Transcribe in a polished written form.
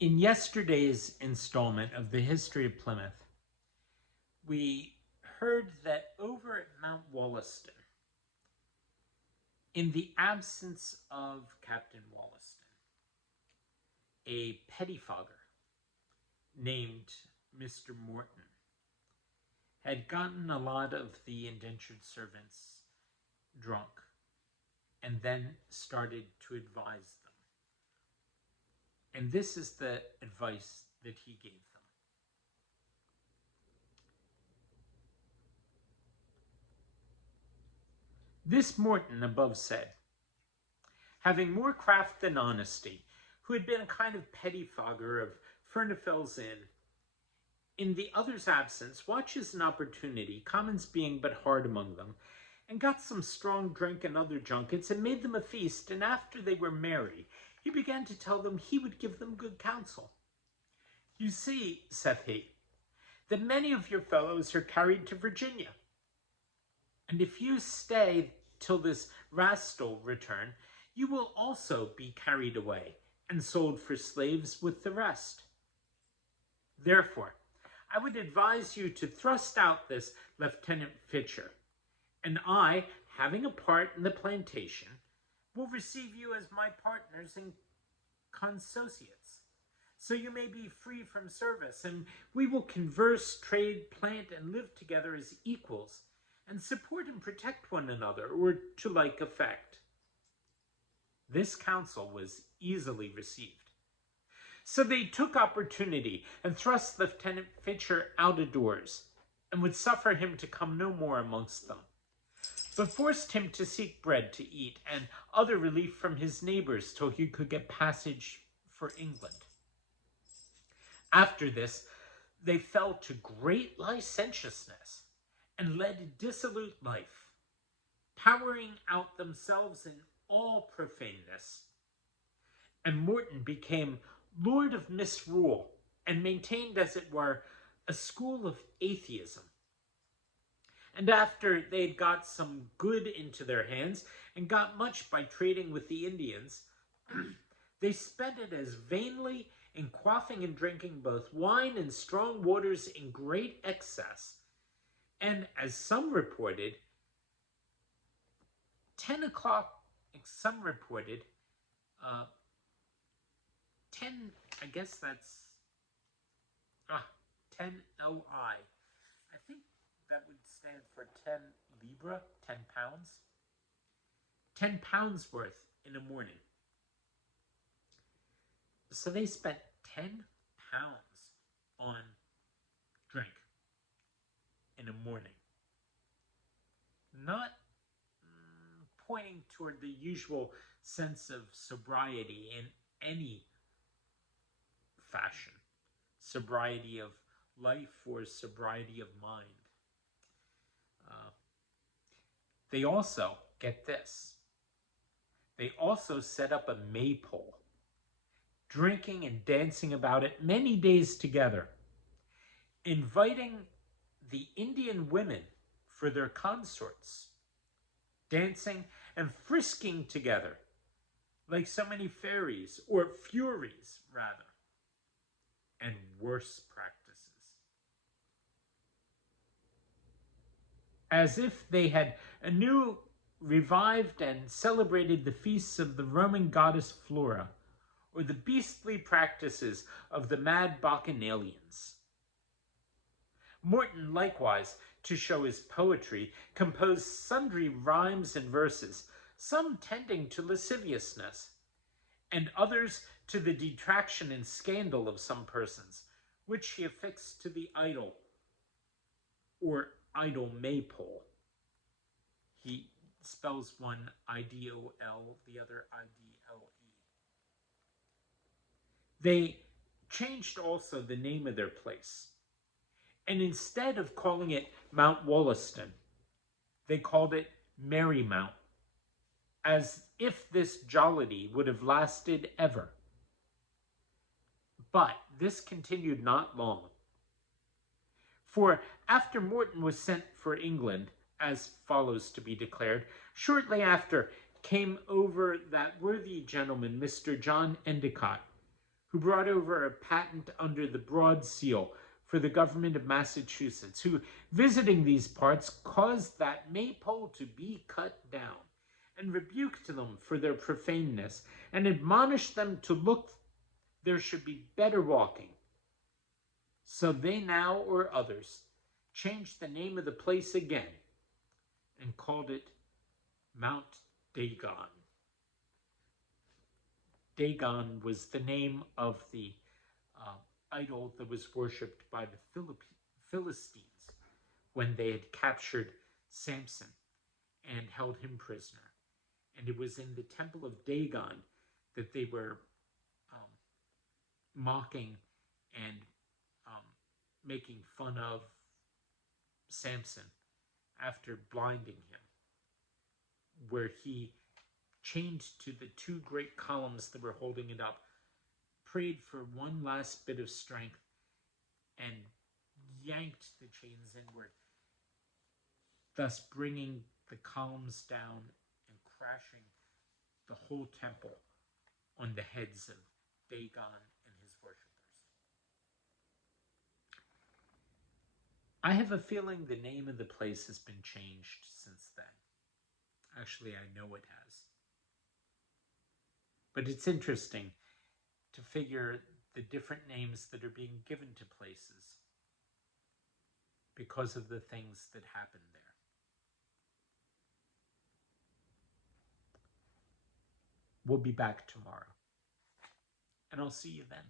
In yesterday's installment of the History of Plymouth, we heard that over at Mount Wollaston, in the absence of Captain Wollaston, a pettifogger named Mr. Morton had gotten a lot of the indentured servants drunk and then started to advise them. And this is the advice that he gave them. This Morton above said, having more craft than honesty, who had been a kind of pettifogger of Furnifell's Inn, in the other's absence, watches an opportunity, commons being but hard among them, and got some strong drink and other junkets, and made them a feast, and after they were merry, he began to tell them he would give them good counsel. You see, saith he, that many of your fellows are carried to Virginia, and if you stay till this rascal return, you will also be carried away, and sold for slaves with the rest. Therefore, I would advise you to thrust out this Lieutenant Fitcher, and I, having a part in the plantation, will receive you as my partners and consociates. So you may be free from service, and we will converse, trade, plant, and live together as equals, and support and protect one another, or to like effect. This counsel was easily received. So they took opportunity and thrust Lieutenant Fitcher out of doors, and would suffer him to come no more amongst them, but forced him to seek bread to eat and other relief from his neighbors till he could get passage for England. After this, they fell to great licentiousness and led a dissolute life, powering out themselves in all profaneness. And Morton became lord of misrule, and maintained, as it were, a school of atheism. And after they had got some good into their hands, and got much by trading with the Indians, they spent it as vainly in quaffing and drinking both wine and strong waters in great excess. And as some reported, 10 o'clock, some reported, 10, I guess that's 10 LI. I think that would stand for 10 Libra, 10 pounds. 10 pounds worth in a morning. So they spent 10 pounds on drink in a morning. Not pointing toward the usual sense of sobriety in any fashion. Sobriety of life or sobriety of mind. They also, get this, they also set up a maypole, drinking and dancing about it many days together, inviting the Indian women for their consorts, dancing and frisking together like so many fairies, or furies rather, and worse practices. As if they had anew revived and celebrated the feasts of the Roman goddess Flora, or the beastly practices of the mad Bacchanalians. Morton likewise, to show his poetry, composed sundry rhymes and verses, some tending to lasciviousness, and others to the detraction and scandal of some persons, which he affixed to the idol, or idol maypole. He spells one I-D-O-L, the other I-D-L-E. They changed also the name of their place, and instead of calling it Mount Wollaston, they called it Merrymount, as if this jollity would have lasted ever. But this continued not long. For after Morton was sent for England, as follows to be declared, shortly after came over that worthy gentleman, Mr. John Endicott, who brought over a patent under the Broad Seal for the government of Massachusetts, who, visiting these parts, caused that maypole to be cut down, and rebuked them for their profaneness, and admonished them to look there should be better walking. So they now, or others, changed the name of the place again, and called it Mount Dagon. Dagon was the name of the idol that was worshipped by the Philistines when they had captured Samson and held him prisoner. And it was in the temple of Dagon that they were mocking and making fun of Samson after blinding him, where he chained to the two great columns that were holding it up, prayed for one last bit of strength, and yanked the chains inward, thus bringing the columns down and crashing the whole temple on the heads of Dagon and his worshippers. I have a feeling the name of the place has been changed since then. Actually, I know it has. But it's interesting to figure the different names that are being given to places because of the things that happened there. We'll be back tomorrow, and I'll see you then.